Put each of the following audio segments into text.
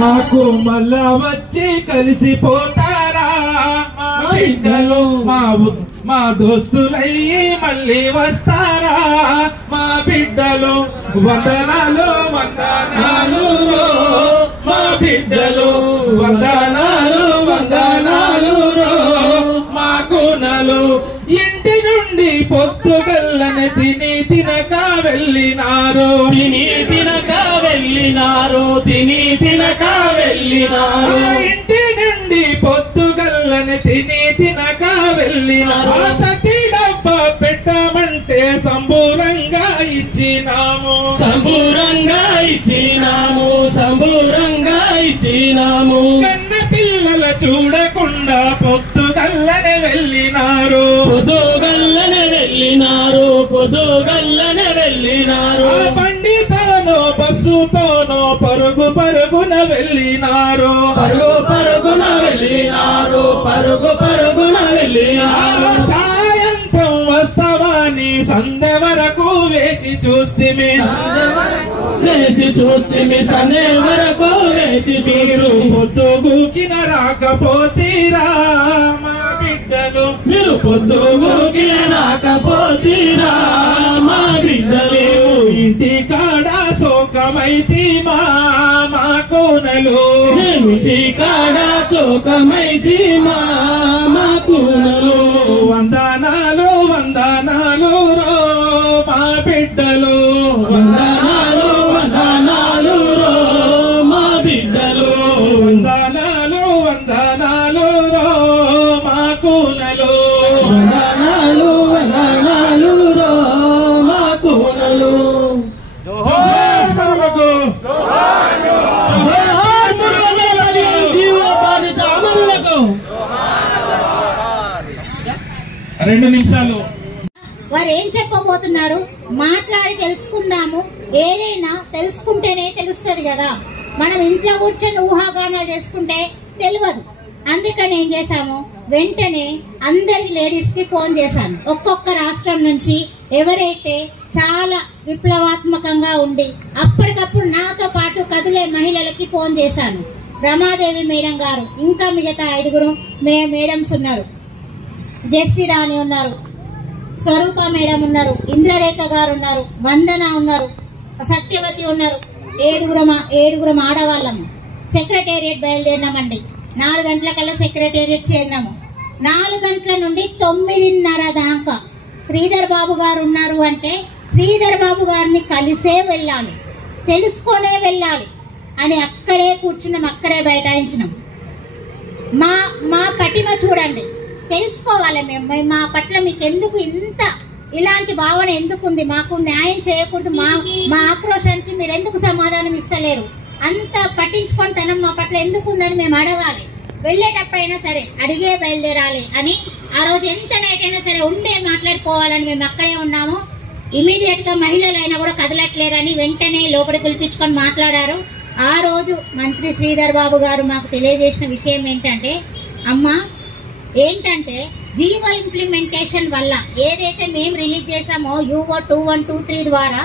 మాకు మళ్ళా వచ్చి కలిసిపోతారా మా బిడ్డలు మా దోస్తులయ్యి మళ్ళీ వస్తారా మా బిడ్డలు వందనాలు వందనాలు మా బిడ్డలు వందనాలు వందనాలు మా గుణలు ఇంటి నుండి పొద్దుగల్లని తిని తినక వెళ్ళినారు ఇంటి నుండి పొద్దుగల్లని తిని తినక వెళ్ళినారు సతీ డబ్బా పెట్టమంటే సంబూరంగా ఇచ్చినాము కన్న పిల్లల చూడకుండా పొద్దుగల్లని వెళ్ళినారు బండితోనో బస్సుతోనో పరుగున వెళ్ళినారు సాయంత్రం వస్తావని సంధ్య వరకు వేచి చూస్తే పొద్దుగూకిన రాకపోతీరా మా బిడ్డలు మీరు పొద్దుగూకిన రాకపోతీరా మా బిడ్డలు ఇంటి కాడ శోకమైతి మా కూనలు ఇంటి కాడ శోకమైతి మా కూనలు వందనాలు వందనాలు రో మా బిడ్డలు వందనాలు వందనాలు రో మా బిడ్డలు వందనాలు వందనాలు రో మా కూనలు వందనాలు వందనాలు రో మా కూనలు రెండు నిమిషాలు వారు ఏం చెప్పబోతున్నారు మాట్లాడి తెలుసుకుందాము. ఏదైనా తెలుసుకుంటేనే తెలుస్తుంది కదా. మనం ఇంట్లో కూర్చొని ఊహాగానాలు చేసుకుంటే తెలియదు. అందుకని ఏం చేశాము, వెంటనే అందరికి లేడీస్ కి ఫోన్ చేశాను. ఒక్కొక్క రాష్ట్రం నుంచి ఎవరైతే చాలా విప్లవాత్మకంగా ఉండి అప్పటికప్పుడు నాతో పాటు కదిలే మహిళలకి ఫోన్ చేశాను. రమాదేవి మేడం గారు, ఇంకా మిగతా 5 మేడమ్స్ ఉన్నారు. జెస్సీ రాణి ఉన్నారు, స్వరూప మేడం ఉన్నారు, ఇంద్రరేఖ గారు ఉన్నారు, వందన ఉన్నారు, సత్యవతి ఉన్నారు. 7 ఆడవాళ్ళము. సెక్రటేరియట్ బయలుదేరినామండి. 4 గంటలకల్లా సెక్రటేరియట్ చేరినాము. 4 గంటల నుండి 9:30 దాకా శ్రీధర్ బాబు గారు ఉన్నారు అంటే శ్రీధర్ బాబు గారిని కలిసే వెళ్ళాలి, తెలుసుకొనే వెళ్ళాలి అని అక్కడే కూర్చున్నాం, అక్కడే బైఠాయించినాం. మా పటిమ చూడండి, తెలుసుకోవాలి. మేము మా పట్ల మీకు ఎందుకు ఇంత ఇలాంటి భావన ఎందుకుంది, మాకు న్యాయం చేయకూడదు, మా ఆక్రోశానికి మీరు ఎందుకు సమాధానం ఇస్తలేరు, అంత పట్టించుకుంటానం మా పట్ల ఎందుకు ఉందని మేము అడగాలి. వెళ్ళేటప్పుడైనా సరే అడిగే బయలుదేరాలి అని ఆ రోజు ఎంత నైట్ అయినా సరే ఉండే మాట్లాడుకోవాలని మేము అక్కడే ఉన్నాము. ఇమీడియట్ గా మహిళలైనా కూడా కదలట్లేరని వెంటనే లోపలికి పిలిపించుకొని మాట్లాడారు. ఆ రోజు మంత్రి శ్రీధర్ బాబు గారు మాకు తెలియజేసిన విషయం ఏంటంటే, అమ్మా ఏంటంటే జీవో ఇంప్లిమెంటేషన్ వల్ల ఏదైతే మేము రిలీజ్ చేసామో యువో 2123 ద్వారా,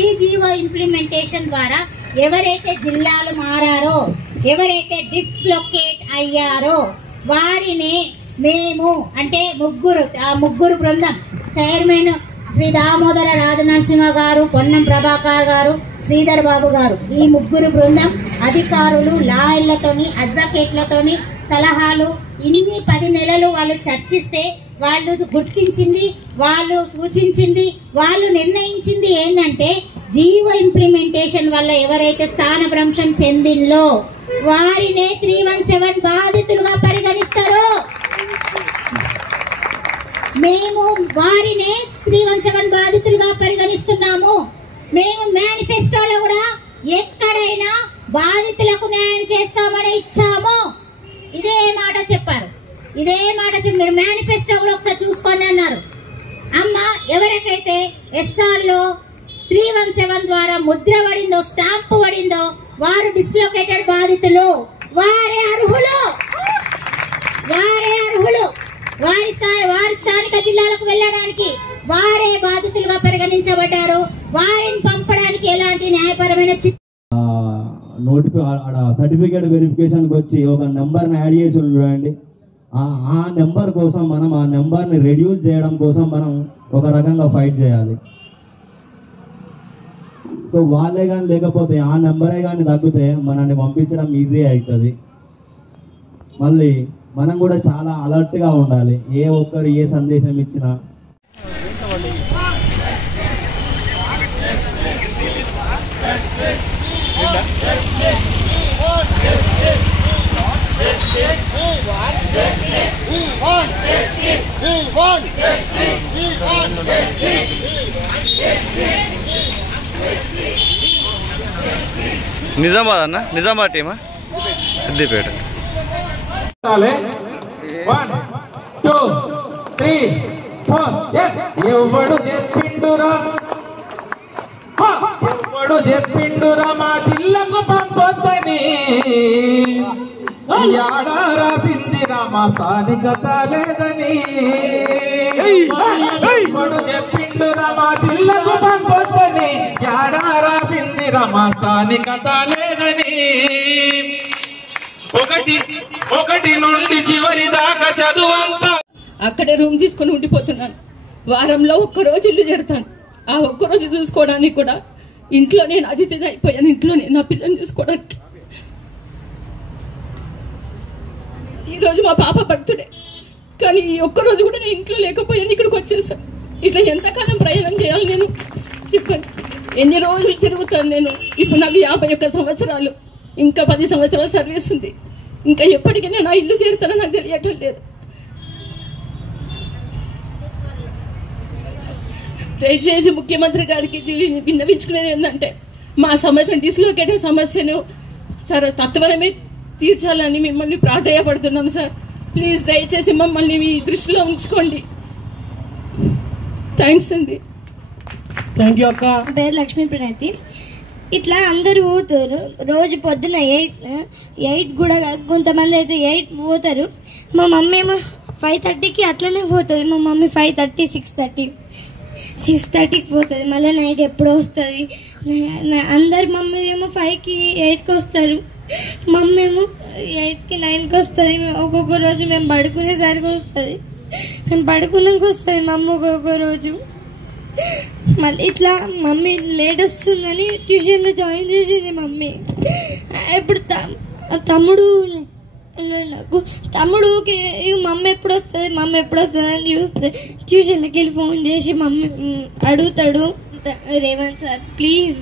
ఈ జీవో ఇంప్లిమెంటేషన్ ద్వారా ఎవరైతే జిల్లాలు మారారో, ఎవరైతే డిస్లొకేట్ అయ్యారో వారిని మేము అంటే ముగ్గురు బృందం, చైర్మన్ శ్రీ దామోదర రాజనరసింహ గారు, పొన్నం ప్రభాకర్ గారు, శ్రీధర్ బాబు గారు, ఈ 3 బృందం అధికారులు, లాయర్లతోని, అడ్వకేట్లతోని సలహాలు ఇన్ని 10 నెలలు వాళ్ళు చర్చిస్తే వాళ్ళు గుర్తించింది, వాళ్ళు సూచించింది, వాళ్ళు నిర్ణయించింది ఏంటంటే జీవో ఇంప్లిమెంటేషన్ వల్ల ఎవరైతే స్థానభ్రంశం చెందిందో వారినే 317 బాధితులుగా పరిగణిస్తారు. మేము వారినే 317 బాధితులుగా పరిగణిస్తున్నాము. మేము మేనిఫెస్టోలో కూడా ఎక్కడైనా బాధితులకు న్యాయం చేస్తామని ఇచ్చాము. ఇదే మాట చెప్పారు. మీరు మేనిఫెస్టో కూడా ఒకసారి చూసుకోండి అన్నారు. అమ్మ ఎవరికైతే ఎస్ఆర్ లో 317 ద్వారా ముద్ర పడిందో, స్టాంపు పడిందో వారు డిస్లొకేటెడ్ బాధితులు, వారే అర్హులు. వారి స్థానిక జిల్లాలకు వెళ్ళడానికి వారే బాధితులుగా పరిగణించబడ్డారు. వారిని పంపడానికి ఎలాంటి న్యాయపరమైన సర్టిఫికేట్ వెరిఫికేషన్కి వచ్చి ఒక నెంబర్ని యాడ్ చేసి చూడండి. ఆ నెంబర్ కోసం మనం ఆ నెంబర్ని రెడ్యూస్ చేయడం కోసం మనం ఒక రకంగా ఫైట్ చేయాలి. సో వాళ్ళే కానీ లేకపోతే ఆ నెంబరే కానీ తగ్గితే మనల్ని పంపించడం ఈజీ అవుతుంది. మళ్ళీ మనం కూడా చాలా అలర్ట్గా ఉండాలి. ఏ ఒక్కరు ఏ సందేశం ఇచ్చినా నిజామాబాద్ అన్న, నిజామాబాద్ టీమా, సిద్దిపేట. 1 2 3 4 ఎవడు చెప్పిండురా, ఎవడు చెప్పిండురా మా జిల్లాకు పంపొద్దని, యాడా రాసిందిరా మా స్థానికత లేదని, ఎవడు చెప్పిండురా మా జిల్లాకు పంపొద్దని, యాడా రాసిందిరా మా స్థానికత లేదని. ఒకటి నుండి చివరి దాకా చదువంతా అక్కడే రూమ్ తీసుకొని ఉండిపోతున్నాను. వారంలో ఒక్కరోజు ఇల్లు చేరుతాను. ఆ ఒక్కరోజు చూసుకోవడానికి కూడా ఇంట్లో నేను అతిథిగా అయిపోయాను. ఇంట్లో నేను నా పిల్లల్ని చూసుకోవడానికి. ఈరోజు మా పాప బర్త్డే, కానీ ఈ ఒక్కరోజు కూడా నేను ఇంట్లో లేకపోయాను. ఇక్కడికి వచ్చేసాను. ఇట్లా ఎంతకాలం ప్రయాణం చేయాలి నేను చెప్పండి? ఎన్ని రోజులు తిరుగుతాను నేను? ఇప్పుడు నాకు 51 సంవత్సరాలు, ఇంకా 10 సంవత్సరాల సర్వీస్ ఉంది. ఇంకా ఎప్పటికీ నేను నా ఇల్లు చేరుతానో నాకు తెలియటం లేదు. దయచేసి ముఖ్యమంత్రి గారికి విన్నవించుకునేది ఏంటంటే మా సమస్యను, డిస్లోకేటెడ్ సమస్యను సార్ తత్వరమే తీర్చాలని మిమ్మల్ని ప్రాధేయపడుతున్నాం సార్. ప్లీజ్ దయచేసి మమ్మల్ని మీ దృష్టిలో ఉంచుకోండి. థ్యాంక్స్ అండి. థ్యాంక్ యూ అక్క. పేరు లక్ష్మీ ప్రణతి. ఇట్లా అందరూ పోతారు రోజు పొద్దున 8 కూడా కొంతమంది అయితే 8 పోతారు. మా మమ్మీ ఏమో 5:30కి అట్లనే పోతుంది. మా మమ్మీ 5:30 6:30కి పోతుంది. మళ్ళీ నైట్ ఎప్పుడో వస్తుంది. అందరు మమ్మీ ఏమో 5కి 8కి వస్తారు. మమ్మీ ఏమో 8కి 9కి వస్తుంది. ఒక్కొక్క రోజు మేము పడుకునేసరికి వస్తుంది. మేము పడుకున్నాక వస్తుంది మమ్మీ ఒక్కొక్క రోజు. మళ్ళీ ఇట్లా మమ్మీ లేట్ వస్తుందని ట్యూషన్లో జాయిన్ చేసింది మమ్మీ. ఇప్పుడు తమ్ముడుకి మమ్మీ ఎప్పుడు వస్తుంది అని చూస్తే ట్యూషన్కి వెళ్ళి ఫోన్ చేసి మమ్మీ అడుగుతాడు, రేవంత్ సార్ ప్లీజ్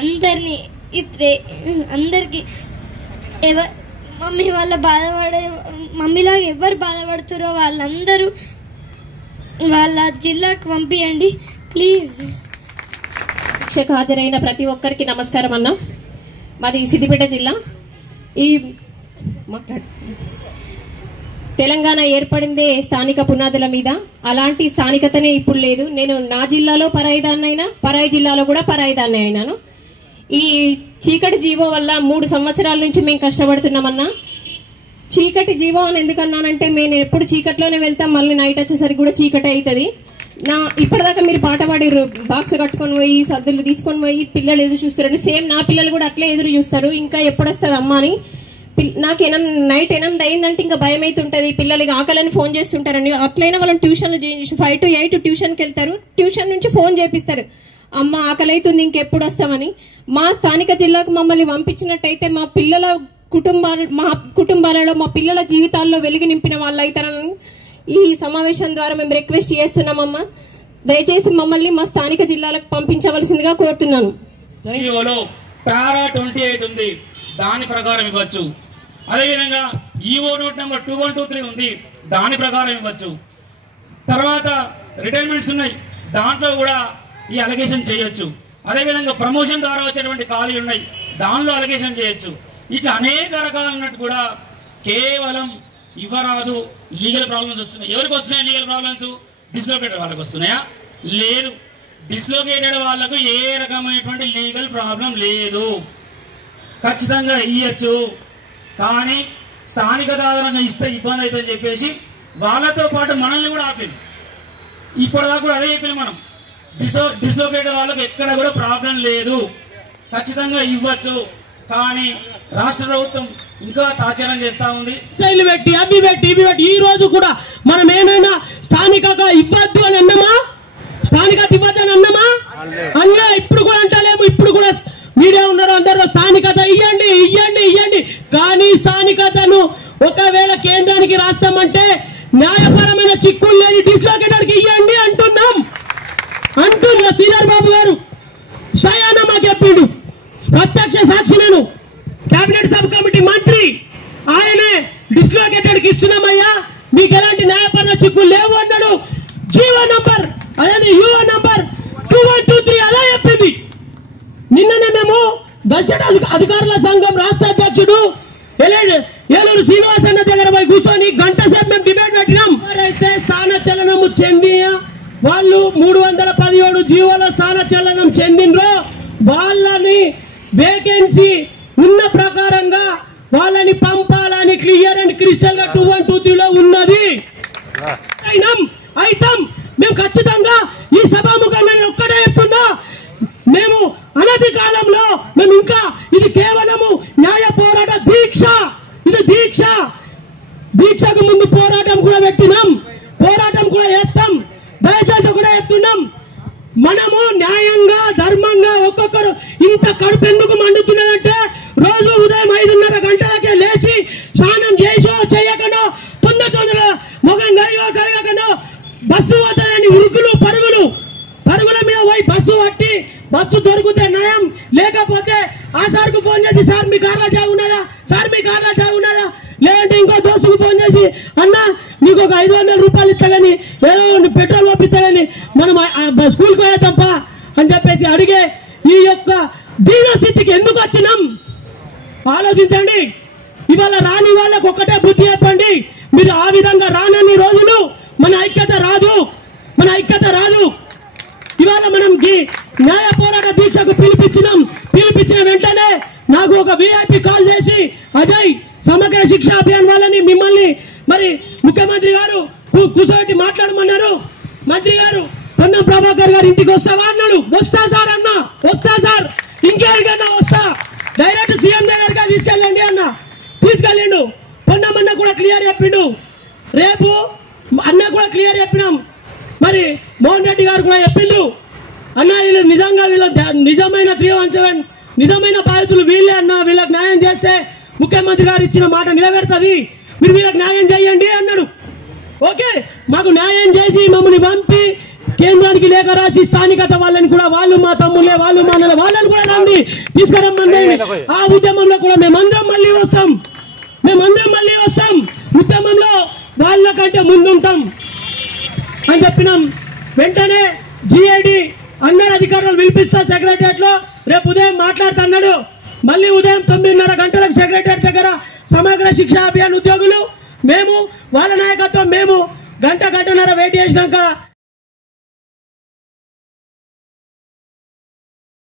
అందరినీ అందరికీ మమ్మీ మమ్మీలాగా ఎవరు బాధపడుతారో వాళ్ళందరూ వాళ్ళ జిల్లాకు పంపించండి ప్లీజ్. శిక్షకు హాజరైన ప్రతి ఒక్కరికి నమస్కారం అన్న. మాది సిద్దిపేట జిల్లా. ఈ తెలంగాణ ఏర్పడిందే స్థానిక పునాదుల మీద. అలాంటి స్థానికతనే ఇప్పుడు లేదు. నేను నా జిల్లాలో పరాయిదాన్నైనా, పరాయి జిల్లాలో కూడా పరాయిదాన్ని అయినాను. ఈ చీకటి జీవో వల్ల 3 సంవత్సరాల నుంచి మేము కష్టపడుతున్నామన్నా. చీకటి జీవో అని ఎందుకన్నానంటే మేము ఎప్పుడు చీకట్లోనే వెళ్తాం, మళ్ళీ నైట్ వచ్చేసరికి కూడా చీకటి అవుతుంది. ఇప్పటిదాకా మీరు పాట పాడిర్రు, బాక్స్ కట్టుకొని పోయి సద్దులు తీసుకొని పోయి పిల్లలు ఎదురు చూస్తారని. సేమ్ నా పిల్లలు కూడా అట్లే ఎదురు చూస్తారు, ఇంకా ఎప్పుడు వస్తుంది అమ్మ అని. నాకు నైట్ 8 అయిందంటే ఇంకా భయం అవుతుంటది. పిల్లలకి ఆకలని ఫోన్ చేస్తుంటారని. అట్లయినా వాళ్ళని ట్యూషన్లు 5 to 8 ట్యూషన్కి వెళ్తారు. ట్యూషన్ నుంచి ఫోన్ చేపిస్తారు, అమ్మ ఆకలి అవుతుంది ఇంకెప్పుడు వస్తామని. మా స్థానిక జిల్లాకు మమ్మల్ని పంపించినట్టయితే మా కుటుంబాలలో మా పిల్లల జీవితాల్లో వెలుగు నింపిన వాళ్ళు అవుతారని ఈ సమావేశం ద్వారా మేము రిక్వెస్ట్ చేస్తున్నామమ్మా. దయచేసి మమ్మల్ని మా స్థానిక జిల్లాలకు పంపించవలసిందిగా కోరుతున్నాను. పారా 28 ఉంది, దాని ప్రకారం ఇవ్వచ్చు. అదేవిధంగా ఈఓ నోట్ నెంబర్ 2123 ఉంది, దాని ప్రకారం ఇవ్వచ్చు. తర్వాత రిటైర్మెంట్స్ ఉన్నాయి, దాంట్లో కూడా ఈ అలిగేషన్ చేయొచ్చు. అదేవిధంగా ప్రమోషన్ ద్వారా వచ్చేటువంటి ఖాళీలు ఉన్నాయి, దానిలో అలిగేషన్ చేయొచ్చు. ఇట్లా అనేక రకాలన్నట్టు కూడా కేవలం ఇవ్వరాదు. లీగల్ ప్రాబ్లమ్స్ వస్తున్నాయి. ఎవరికి వస్తున్నాయి లీగల్ ప్రాబ్లమ్స్? డిస్లోకేటెడ్ వాళ్ళకి వస్తున్నాయా? లేదు. డిస్లోకేటెడ్ వాళ్లకు ఏ రకమైనటువంటి లీగల్ ప్రాబ్లం లేదు, ఖచ్చితంగా ఇయ్యచ్చు. కానీ స్థానిక ఆధారంగా ఇస్తే ఇబ్బంది అవుతుందని చెప్పేసి వాళ్ళతో పాటు మనల్ని కూడా ఆపింది. ఇప్పటిదాకా కూడా అదే చెప్పిన మనం డిస్లోకేటెడ్ వాళ్ళకి ఎక్కడ కూడా ప్రాబ్లం లేదు, ఖచ్చితంగా ఇవ్వచ్చు. కానీ రాష్ట్ర ప్రభుత్వం ఇంకా తాచారం చేస్తా ఉంది. పెట్టి అవి పెట్టి ఇవి పెట్టి ఈ రోజు కూడా మనం ఏమైనా స్థానికత ఇవ్వద్దు అని అన్నామా? స్థానికత ఇవ్వద్దు అని అన్నామా? అన్నా ఇప్పుడు కూడా అంటలేము. ఇప్పుడు కూడా మీడియా ఉన్నారు అందరూ స్థానికత ఇవ్వండి ఇవ్వండి ఇవ్వండి. కానీ స్థానికతను ఒకవేళ కేంద్రానికి రాస్తామంటే న్యాయపరమైన చిక్కులు లేని డిస్లోకేటర్కి ఇవ్వండి అంటున్నాం. అంటున్న శ్రీధర్ బాబు గారు స్వయాన మాకు చెప్పిండు, ప్రత్యక్ష సాక్షి నేను, కేబినెట్ సబ్ కమిటీ మంత్రి ఆయనే డిస్లోకేటెడ్కి ఇస్తున్నామయ్యా, మీకు ఎలాంటి న్యాయపరమైన చిక్కులు లేవు అన్నాడు. జీవో నంబర్ అదే యూఓ నంబర్ 2123 అలా చెప్పింది. నిన్ననే మేము బడ్జెట్ అధికారుల సంఘం రాష్ట్ర అధ్యక్షుడు ఏలూరు శ్రీనివాస్ అన్న దగ్గర పోయి కూర్చొని గంట సేపు మేము డిబేట్ పెట్టినాం. ఎవరైతే స్థాన చలనము చెందిన వాళ్ళు 317 జీవోల స్థాన చలనం చెందినరో వాళ్ళని వేకెన్సీ ఉన్న ప్రకారంగా వాళ్ళని పంపాలని క్లియర్ అండ్ క్రిస్టల్ గా 2123లో ఉన్నది. అయితే మేము ఖచ్చితంగా ఈ సభాముఖంగా ఒక్కటే చెప్తున్నా, మేము అనతి కాలంలో మేము ఇంకా ఇది కేవలము న్యాయ పోరాట దీక్ష, ఇది దీక్ష. దీక్షకు ముందు పోరాటం కూడా పెట్టినాం, పోరాటం కూడా చేస్తాం. దయచేసి కూడా చెప్తున్నాం, మనము న్యాయంగా ధర్మంగా ఒక్కొక్కరు ఇంత కడుపు ఎందుకు మండుతున్నదంటే రోజు ఉదయం 5:30 గంటలకే లేచి స్నానం చేసో చేయకనో తొందర మొగం కడగకనో బస్సు పోతాయని ఉరుకులు పరుగుల మీద పోయి బస్సు పట్టి బస్సు దొరికితే నయం, లేకపోతే ఆ సార్కు ఫోన్ చేసి సార్ మీ కార్లో జాగున్నదా, సార్ మీ కార్లో జాగున్నదా, లేదంటే ఇంకో దోస్తుకు ఫోన్ చేసి అన్న నీకు ఒక 500 రూపాయలు ఇస్తాగని ఏదో పెట్రోల్ పంపిస్తాగని మనం స్కూల్కి పోయే తప్ప అని చెప్పేసి అడిగే ఈ యొక్క దీనస్థితికి ఎందుకు వచ్చినాం ఆలోచించండి. ఇవాళ రాని వాళ్ళకు ఒక్కటే బుద్ధి చెప్పండి, మీరు ఆ విధంగా రానన్ని రోజులు మన ఐక్యత రాదు. ఇవాళ మనం న్యాయ పోరాట దీక్షకు పిలిపించిన వెంటనే నాకు ఒక విఐపి కాల్ చేసి అజయ్ సమగ్ర శిక్ష అభియాన్ వాళ్ళని మిమ్మల్ని మరి ముఖ్యమంత్రి గారు కూర్చోబెట్టి మాట్లాడమన్నారు. మంత్రి గారు పొన్నం ప్రభాకర్ గారు ఇంటికి వస్తావా అన్నాడు. వస్తా సార్ అన్నా, వస్తా సార్, ఇంకెక్కడికన్నా వస్తా, డైరెక్ట్ సీఎం దగ్గరగా తీసుకెళ్ళండి అన్న. తీసుకెళ్ళిండు. పొన్నమన్న కూడా క్లియర్ చెప్పిండు, రేపు అన్న కూడా క్లియర్ చెప్పినాం. మరి మోహన్ రెడ్డి గారు కూడా చెప్పిండు, అన్న వీళ్ళు నిజంగా వీళ్ళ నిజమైన 317 నిజమైన బాధితులు వీళ్ళే అన్న, వీళ్ళకి న్యాయం చేస్తే ముఖ్యమంత్రి గారు ఇచ్చిన మాట నిలబెడుతుంది, మీరు వీళ్ళకి న్యాయం చేయండి అన్నాడు. ఓకే, మాకు న్యాయం చేసి మమ్మల్ని పంపి కేంద్రానికి లేఖ రాసి స్థానికత వాళ్ళని కూడా, వాళ్ళు మా తమ్ముళ్ళే, వాళ్ళు మా నెల వాళ్ళని కూడా రండి తీసుకురమ్మండి. ఆ ఉద్యమంలో కూడా మేమందరం మళ్ళీ వస్తాం, ఉద్యమంలో వాళ్ళకంటే ముందుంటాం అని చెప్పినాం. వెంటనే జిఐడి అన్నారు అధికారులు పిలిపిస్తా సెక్రటరియట్ లో, రేపు ఉదయం మాట్లాడుతా అన్నాడు. మళ్ళీ ఉదయం 9:30 గంటలకు సెక్రటరియట్ దగ్గర సమగ్ర శిక్ష అభియాన్ ఉద్యోగులు మేము వాళ్ళ నాయకత్వం మేము గంటన్నర వెయిట్ చేసినాక